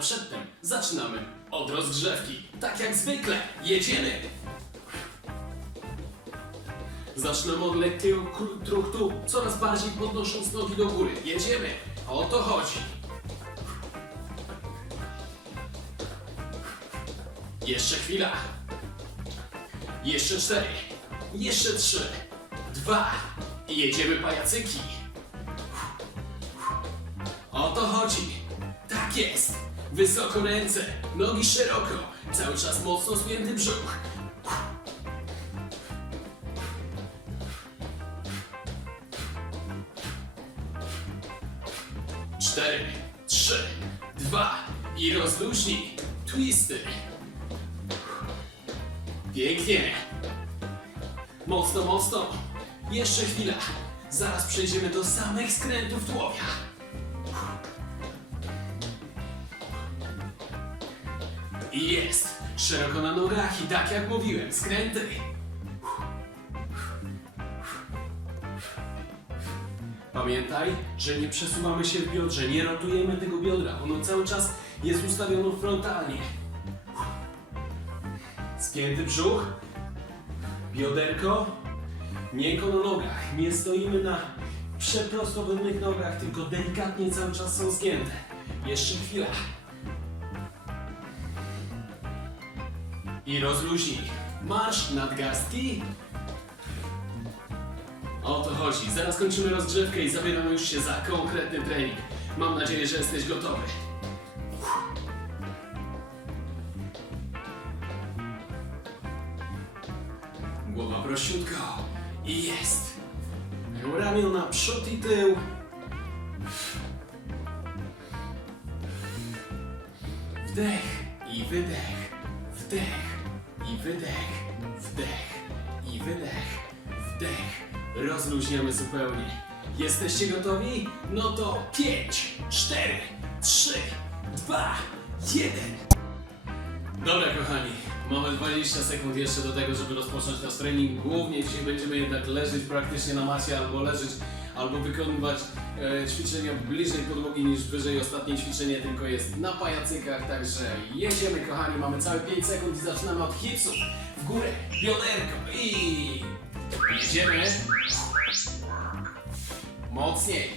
przedtem zaczynamy od rozgrzewki. Tak jak zwykle, jedziemy! Zaczynamy od lekkiego truchtu, coraz bardziej podnosząc nogi do góry. Jedziemy! O to chodzi. Jeszcze chwila. Jeszcze cztery. Jeszcze trzy. Dwa. I jedziemy pajacyki. O to chodzi. Tak jest. Wysoko ręce, nogi szeroko, cały czas mocno spięty brzuch. Cztery, trzy, dwa i rozluźnij. Twisty. Pięknie. Mocno, mocno. Jeszcze chwila. Zaraz przejdziemy do samych skrętów tułowia. I jest. Szeroko na nogach i tak jak mówiłem, skręty. Pamiętaj, że nie przesuwamy się w biodrze, nie rotujemy tego biodra. Ono cały czas jest ustawione frontalnie. Spięty brzuch, bioderko, miękko na nogach. Nie stoimy na przeprostowanych nogach, tylko delikatnie cały czas są zgięte. Jeszcze chwila. I rozluźnij. Marsz nadgarstki. O to chodzi. Zaraz kończymy rozgrzewkę i zabieramy już się za konkretny trening. Mam nadzieję, że jesteś gotowy. Zupełnie. Jesteście gotowi? No to 5, 4, 3, 2, 1. Dobra, kochani, mamy 20 sekund jeszcze do tego, żeby rozpocząć nasz trening. Głównie dzisiaj będziemy jednak leżeć praktycznie na masie, albo leżeć, albo wykonywać e, ćwiczenia bliżej podłogi niż wyżej. Ostatnie ćwiczenie tylko jest na pajacykach, także jedziemy, kochani. Mamy całe 5 sekund i zaczynamy od hipsów. W górę, bioderko i jedziemy. Mocniej.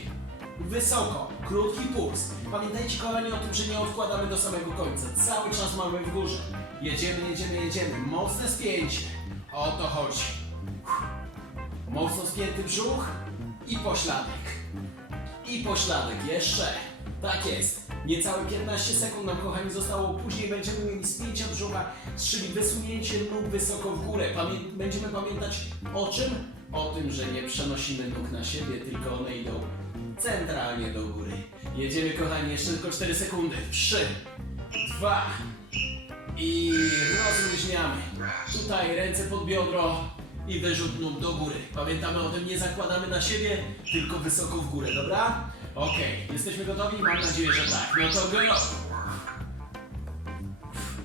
Wysoko, krótki puls. Pamiętajcie kochani o tym, że nie odkładamy do samego końca. Cały czas mamy w górze. Jedziemy, jedziemy, jedziemy. Mocne spięcie. O to chodzi. Mocno spięty brzuch i pośladek. I pośladek jeszcze. Tak jest. Niecałe 15 sekund nam kochani zostało. Później będziemy mieli spięcie brzucha, czyli wysunięcie nóg wysoko w górę. Pamię będziemy pamiętać o czym? O tym, że nie przenosimy nóg na siebie, tylko one idą centralnie do góry. Jedziemy kochani, jeszcze tylko 4 sekundy. 3, 2 i rozluźniamy. Tutaj ręce pod biodro i wyrzut nóg do góry. Pamiętamy o tym, nie zakładamy na siebie, tylko wysoko w górę, dobra? Okej, jesteśmy gotowi? Mam nadzieję, że tak. No to go!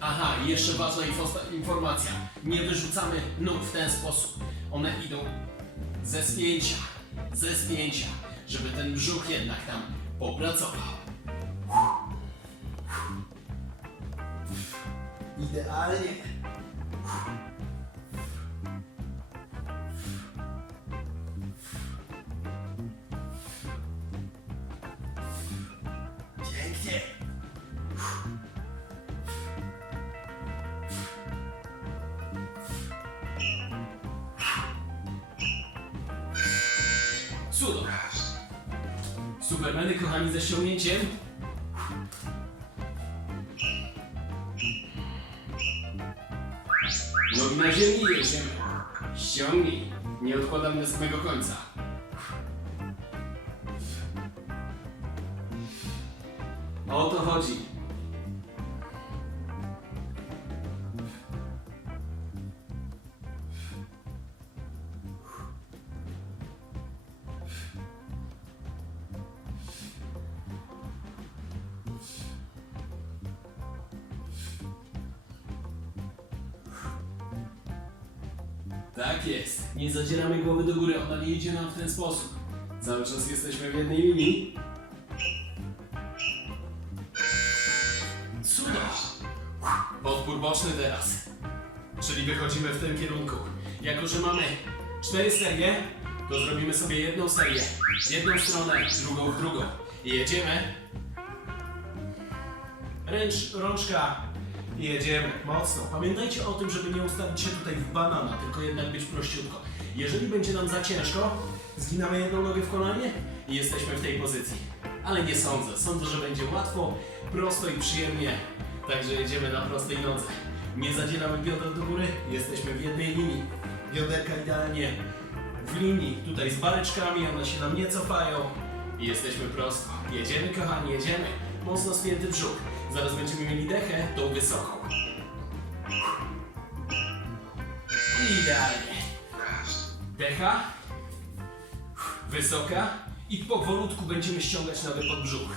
Aha, jeszcze ważna info- informacja. Nie wyrzucamy nóg w ten sposób. One idą ze spięcia, ze spięcia, żeby ten brzuch jednak tam popracował. Idealnie. Supermeny, kochani, ze ściągnięciem. Nogi na ziemi jedziemy. Ściągnij. Nie odkładam do samego końca. Tak jest. Nie zadzieramy głowy do góry, ona nie idzie nam w ten sposób. Cały czas jesteśmy w jednej linii. Cudo! Podpór boczny teraz. Czyli wychodzimy w tym kierunku. Jako, że mamy cztery serie, to zrobimy sobie jedną serię. W jedną stronę, drugą w drugą. I jedziemy. Ręcz, rączka. Jedziemy mocno. Pamiętajcie o tym, żeby nie ustawić się tutaj w banana, tylko jednak być prościutko. Jeżeli będzie nam za ciężko, zginamy jedną nogę w kolanie i jesteśmy w tej pozycji. Ale nie sądzę. Sądzę, że będzie łatwo, prosto i przyjemnie. Także jedziemy na prostej nodze. Nie zadzieramy bioder do góry, jesteśmy w jednej linii. Bioderka idealnie w linii, tutaj z bareczkami, one się nam nie cofają i jesteśmy prosto. Jedziemy kochani, jedziemy. Mocno spięty brzuch. Zaraz będziemy mieli dechę, tą wysoką. Idealnie. Decha, wysoka i powolutku będziemy ściągać nawet pod brzuch.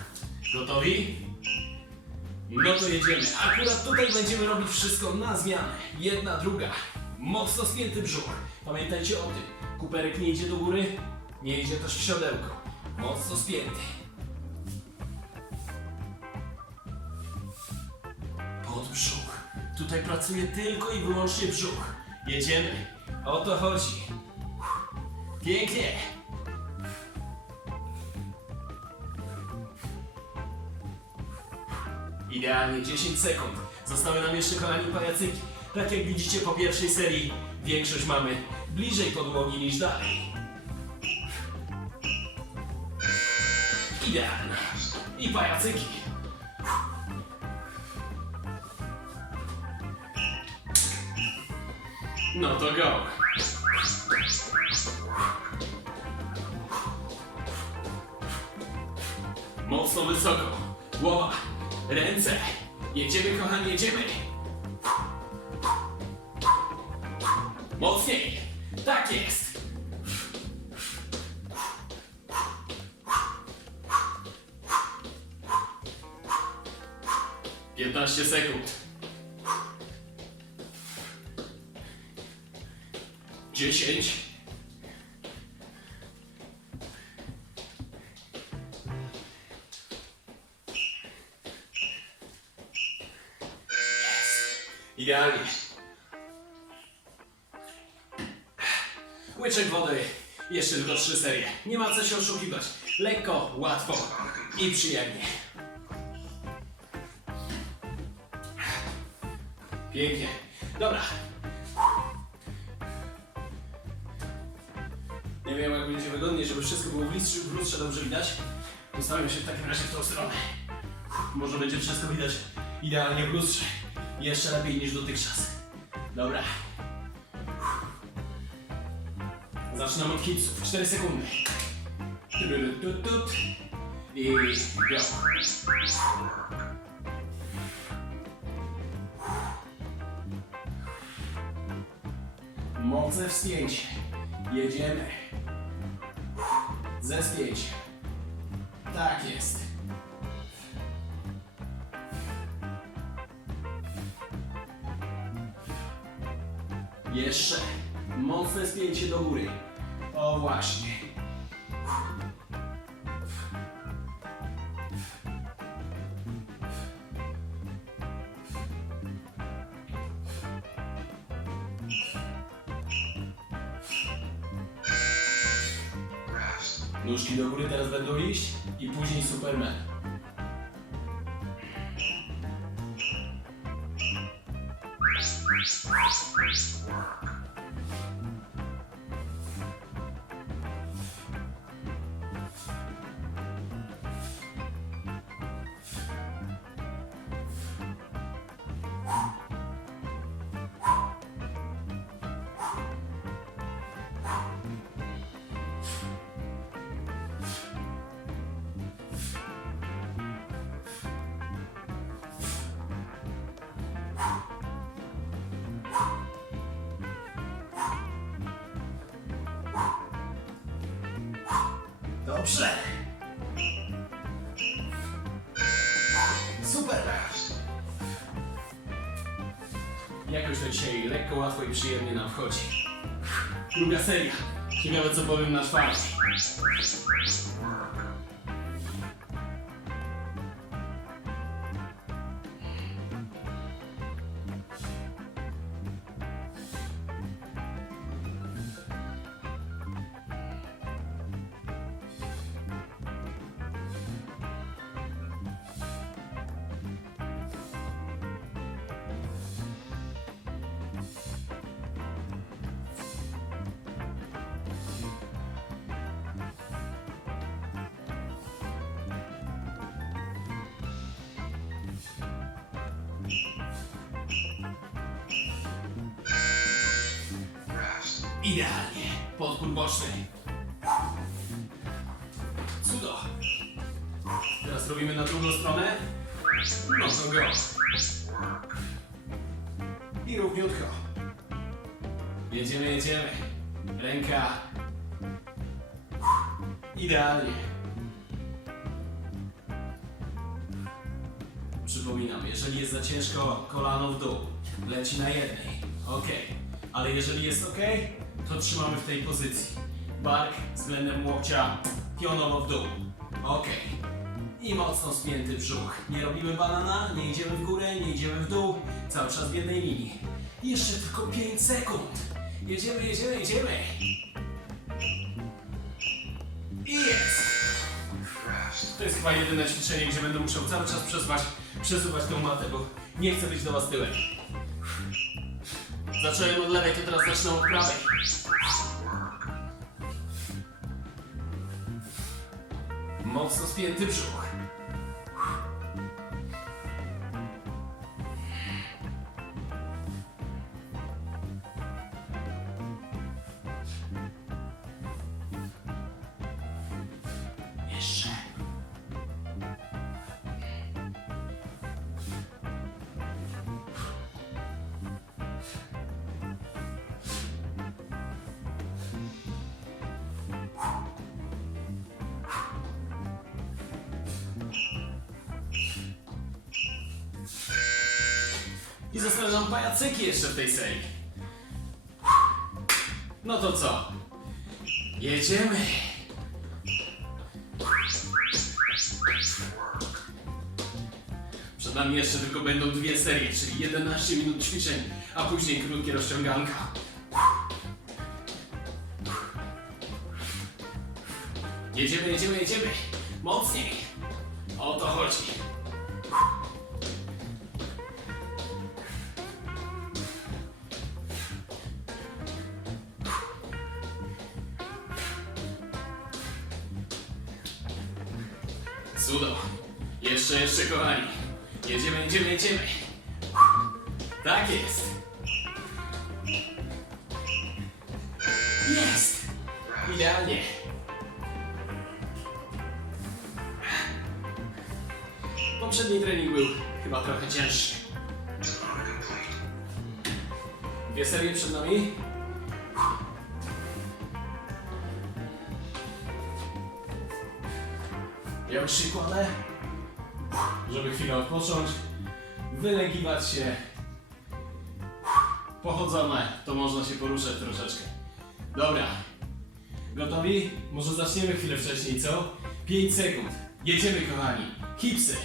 Gotowi? No to jedziemy. Akurat tutaj będziemy robić wszystko na zmianę. Jedna, druga. Mocno spięty brzuch. Pamiętajcie o tym. Kuperek nie idzie do góry, nie idzie też w siodełko. Mocno spięty. Brzuch. Tutaj pracuje tylko i wyłącznie brzuch. Jedziemy. O to chodzi. Pięknie. Idealnie 10 sekund. Zostały nam jeszcze kochani pajacyki. Tak jak widzicie po pierwszej serii, większość mamy bliżej podłogi niż dalej. Idealnie. I pajacyki. No to go. Mocno wysoko. Głowa. Ręce. Jedziemy, kochani, jedziemy. Idealnie. Łyczek wody. Jeszcze tylko trzy serie. Nie ma co się oszukiwać. Lekko, łatwo i przyjemnie. Pięknie. Dobra. Nie wiem jak będzie wygodniej, żeby wszystko było w lustrze, w lustrze dobrze widać. Ustawimy się w takim razie w tą stronę. Może będzie wszystko widać idealnie w lustrze. Jeszcze lepiej niż dotychczas. Dobra. Zaczynam od hitsów. 4 sekundy. Tut, I go. Mocne wspięcie. Jedziemy. Ze spięciem. Tak jest. Jeszcze. Mocne spięcie do góry. O właśnie. Dobrze. Super. Jakoś to dzisiaj lekko, łatwo i przyjemnie nam wchodzi. Druga seria. Ciekawe co powiem na twarz. Idealnie. Podpór boczny. Cudo. Teraz robimy na drugą stronę. No to go. I równiutko. Jedziemy, jedziemy. Ręka. Idealnie. Przypominam, jeżeli jest za ciężko, kolano w dół. Leci na jednej. Ok. Ale jeżeli jest ok, to trzymamy w tej pozycji. Bark względem łokcia pionowo w dół. Ok. I mocno spięty brzuch. Nie robimy banana, nie idziemy w górę, nie idziemy w dół. Cały czas w jednej linii. Jeszcze tylko 5 sekund. Jedziemy, jedziemy, jedziemy. I jest. To jest chyba jedyne ćwiczenie, gdzie będę musiał cały czas przesuwać, przesuwać tą matę, bo nie chcę być do was tyłem. Zacząłem od lewej, to teraz zacznę od prawej. Mocno spięty brzuch. Zostały nam pajacyki jeszcze w tej serii. No to co? Jedziemy. Przed nami jeszcze tylko będą dwie serie, czyli 11 minut ćwiczeń, a później krótkie rozciąganka. Jedziemy, jedziemy, jedziemy. Mocniej. Cudo. Jeszcze, jeszcze, kochani. Jedziemy, jedziemy, jedziemy. Tak jest. Poruszać troszeczkę. Dobra, gotowi? Może zaczniemy chwilę wcześniej, co? 5 sekund. Jedziemy, kochani. Hipsy.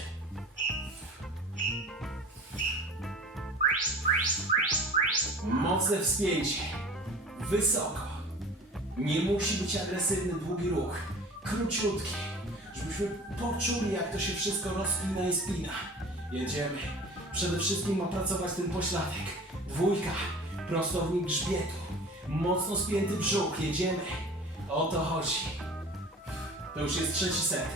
Mocne wspięcie. Wysoko. Nie musi być agresywny, długi ruch. Króciutki. Żebyśmy poczuli, jak to się wszystko rozpina i spina. Jedziemy. Przede wszystkim ma pracować ten pośladek. Dwójka. Prostownik grzbietu. Mocno spięty brzuch. Jedziemy. O to chodzi. To już jest trzeci set.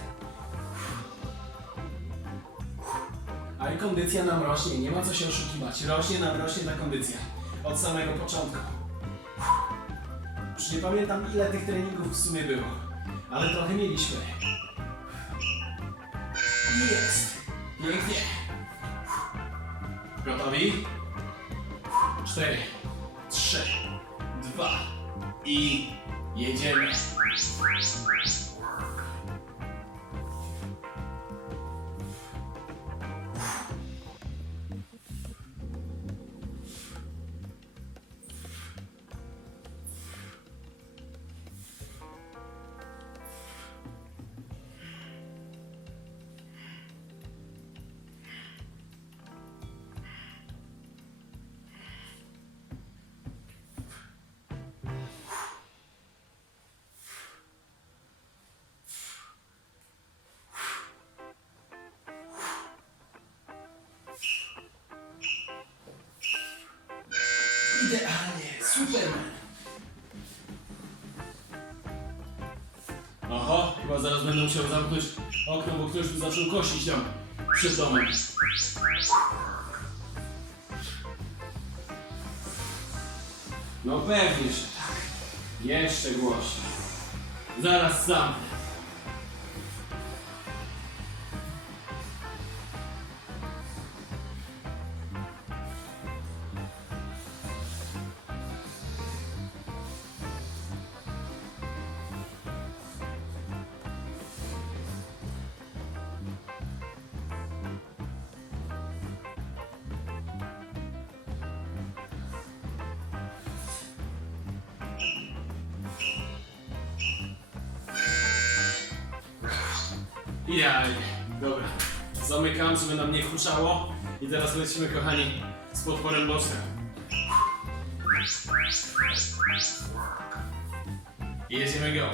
Ale kondycja nam rośnie, nie ma co się oszukiwać. Rośnie nam, rośnie ta kondycja. Od samego początku. Już nie pamiętam ile tych treningów w sumie było, ale trochę mieliśmy. Jest. Pięknie. Gotowi? Cztery, trzy, dwa i jedziemy. Oho, chyba zaraz będę musiał zamknąć okno, bo ktoś tu zaczął kosić tam przed domem. No pewnie, że tak. Jeszcze głośniej. Zaraz zamknę. Zamykam, żeby nam nie huczało. I teraz lecimy, kochani, z podporem bocznym. I jedziemy go.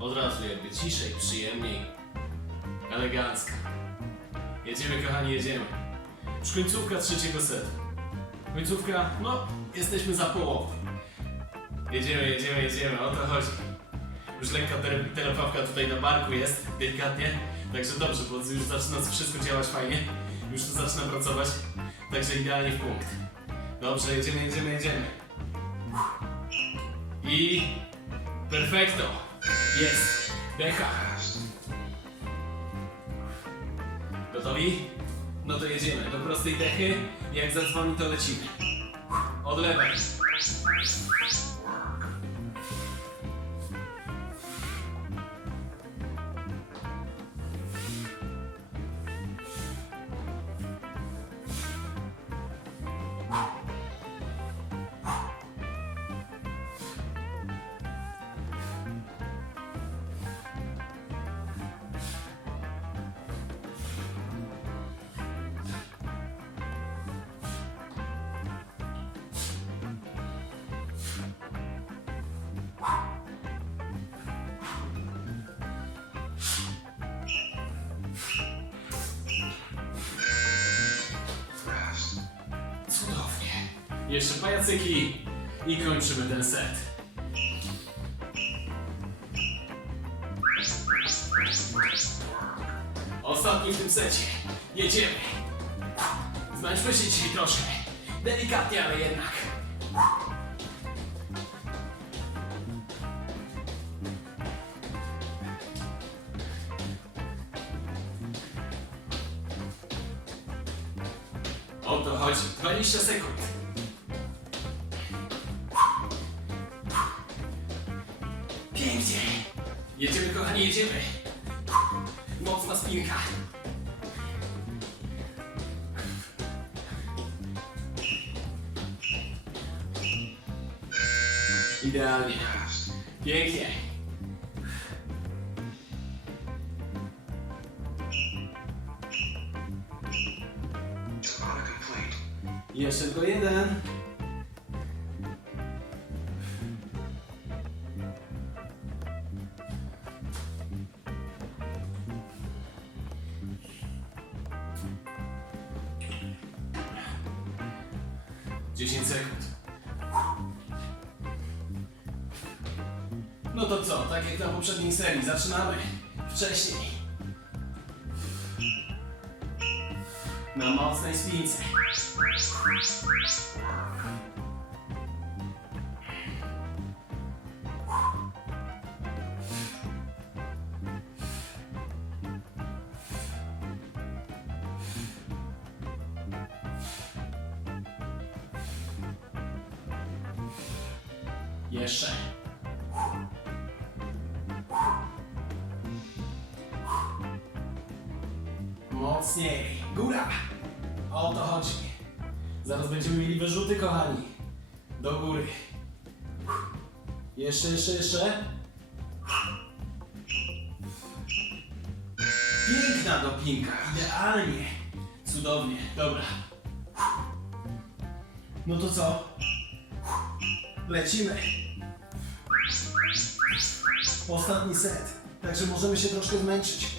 Od razu jakby ciszej, przyjemniej, elegancko. Jedziemy, kochani, jedziemy. Już końcówka trzeciego setu. Końcówka, no, jesteśmy za połową. Jedziemy, jedziemy, jedziemy, o to chodzi. Już lekka tele- telepawka tutaj na barku jest, delikatnie. Także dobrze, bo już zaczyna wszystko działać fajnie. Już tu zaczyna pracować. Także idealnie w punkt. Dobrze, jedziemy, jedziemy, jedziemy. I... Perfekto! Jest! Decha! Gotowi? No to jedziemy do prostej dechy. Jak zadzwoni, to lecimy. Od. Ostatni w tym secie. Jedziemy. Zmęczmy się dzisiaj troszkę. Delikatnie, ale jednak. O to chodzi. 20 sekund. Jeszcze tylko jeden. Mocniej. Góra. O to chodzi. Zaraz będziemy mieli wyrzuty, kochani. Do góry. Jeszcze, jeszcze, jeszcze. Piękna dopinka. Idealnie. Cudownie. Dobra. No to co? Lecimy. Ostatni set. Także możemy się troszkę zmęczyć.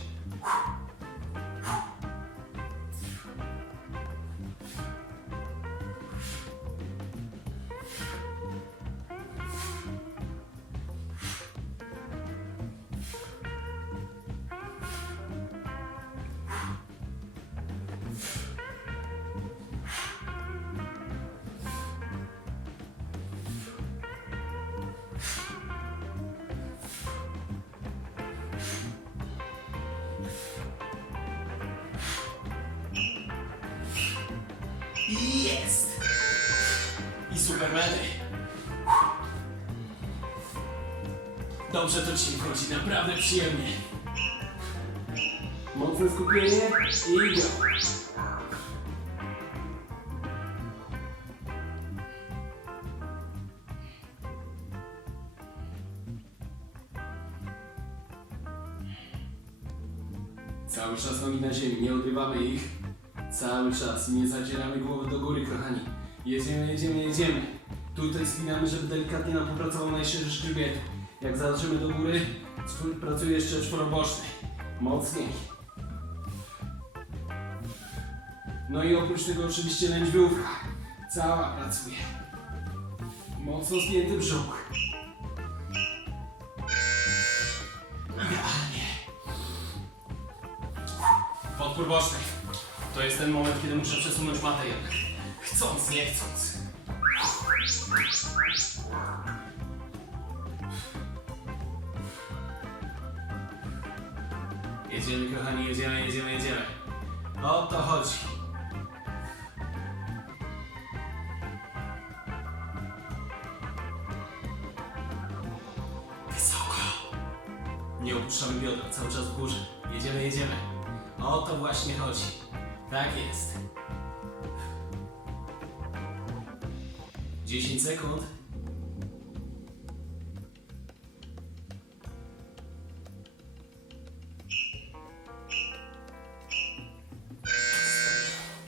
I supermeny. Dobrze to ci wchodzi, naprawdę przyjemnie. Mocne skupienie i go. Cały czas nogi na ziemi, nie odrywamy ich. Cały czas nie zadzieramy głowy do góry, kochani. Jedziemy, jedziemy, jedziemy. Tutaj spinamy, żeby delikatnie nam popracował najszerszy grzbiet. Jak zaczniemy do góry, pracuje jeszcze czworoboczny. Mocniej. No i oprócz tego oczywiście lędźwiówka. Cała pracuje. Mocno spięty brzuch. Idealnie. Podpór boczny. To jest ten moment, kiedy muszę przesunąć matę jednak. Chcąc, nie chcąc. Jedziemy, kochani, jedziemy, jedziemy, jedziemy. O to chodzi. Wysoko. Nie opuszczamy biodra, cały czas w górze. Jedziemy, jedziemy. O to właśnie chodzi. Tak jest. 10 sekund.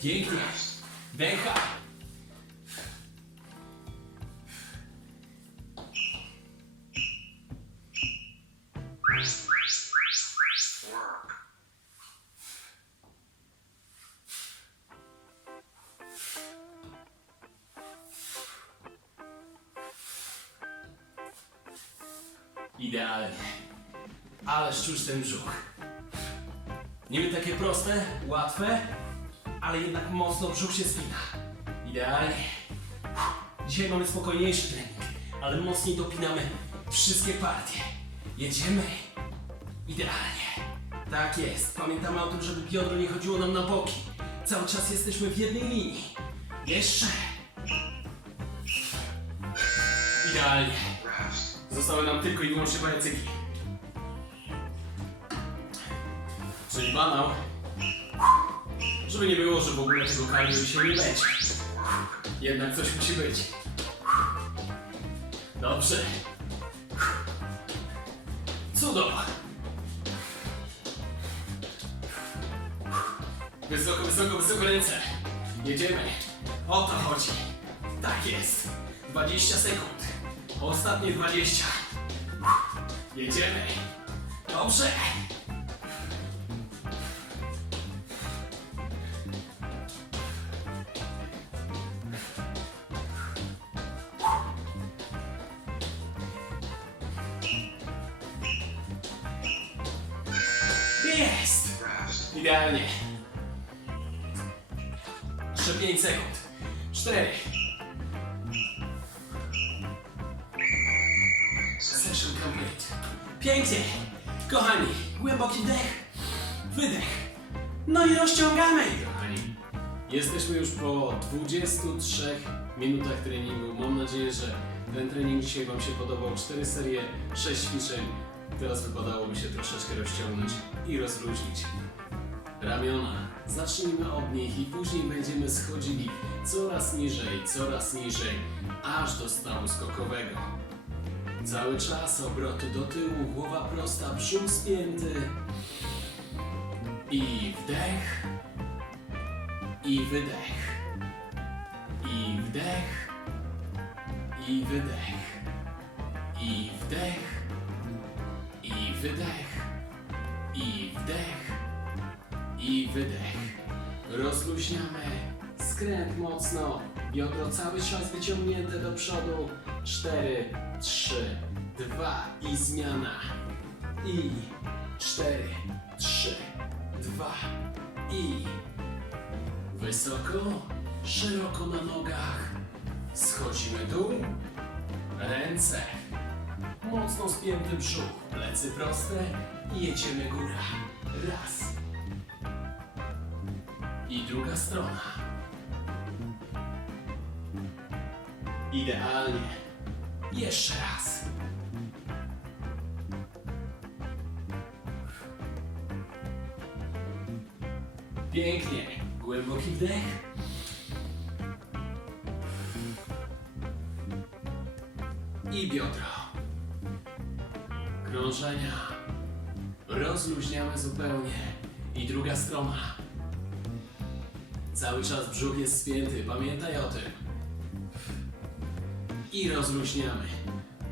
Pięknie. Węcha. Spokojniejszy trening, ale mocniej dopinamy wszystkie partie. Jedziemy. Idealnie. Tak jest. Pamiętamy o tym, żeby biodro nie chodziło nam na boki. Cały czas jesteśmy w jednej linii. Jeszcze. Idealnie. Zostały nam tylko i wyłącznie pajacyki. Czyli banał. Żeby nie było, że w ogóle tego kardio się nie będzie. Jednak coś musi być. Dobrze. Cudo. Wysoko, wysoko, wysoko ręce. Jedziemy. O to chodzi. Tak jest. 20 sekund. Ostatnie 20. Jedziemy. Dobrze. Idealnie. Jeszcze 5 sekund. 4. Session complete. Pięknie. Kochani, głęboki wdech, wydech. No i rozciągamy. Kochani, jesteśmy już po 23 minutach treningu. Mam nadzieję, że ten trening dzisiaj Wam się podobał. 4 serie, 6 ćwiczeń. Teraz wypadałoby się troszeczkę rozciągnąć i rozluźnić ramiona. Zacznijmy od nich i później będziemy schodzili coraz niżej, coraz niżej, aż do stawu skokowego. Cały czas obroty do tyłu, głowa prosta, brzuch spięty. I wdech. I wydech. I wdech. I wydech. I wdech. I wydech. I wdech. I wydech. Rozluźniamy. Skręt mocno. Biodro cały czas wyciągnięte do przodu. Cztery, trzy, dwa i zmiana. I cztery, trzy, dwa i wysoko, szeroko na nogach. Schodzimy dół. Ręce. Mocno spięty brzuch. Plecy proste i jedziemy góra. Raz. I druga strona. Idealnie. Jeszcze raz. Pięknie. Głęboki wdech. I biodro. Krążenia. Rozluźniamy zupełnie. I druga strona. Cały czas brzuch jest spięty, pamiętaj o tym. I rozluźniamy.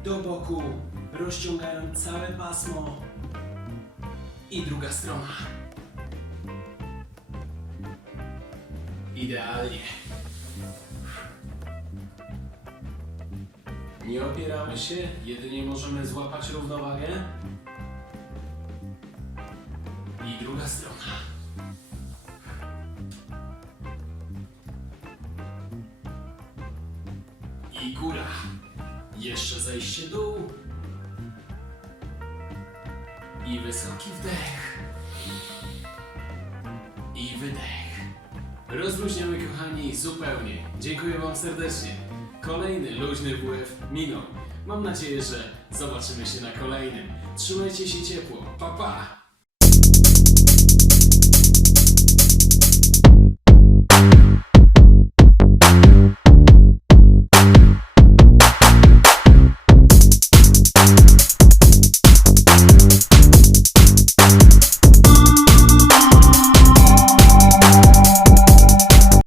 Do boku, rozciągając całe pasmo. I druga strona. Idealnie. Nie opieramy się, jedynie możemy złapać równowagę. I druga strona. I góra. Jeszcze zejście dół. I wysoki wdech. I wydech. Rozluźniamy kochani zupełnie. Dziękuję Wam serdecznie. Kolejny luźny WF minął. Mam nadzieję, że zobaczymy się na kolejnym. Trzymajcie się ciepło. Pa pa!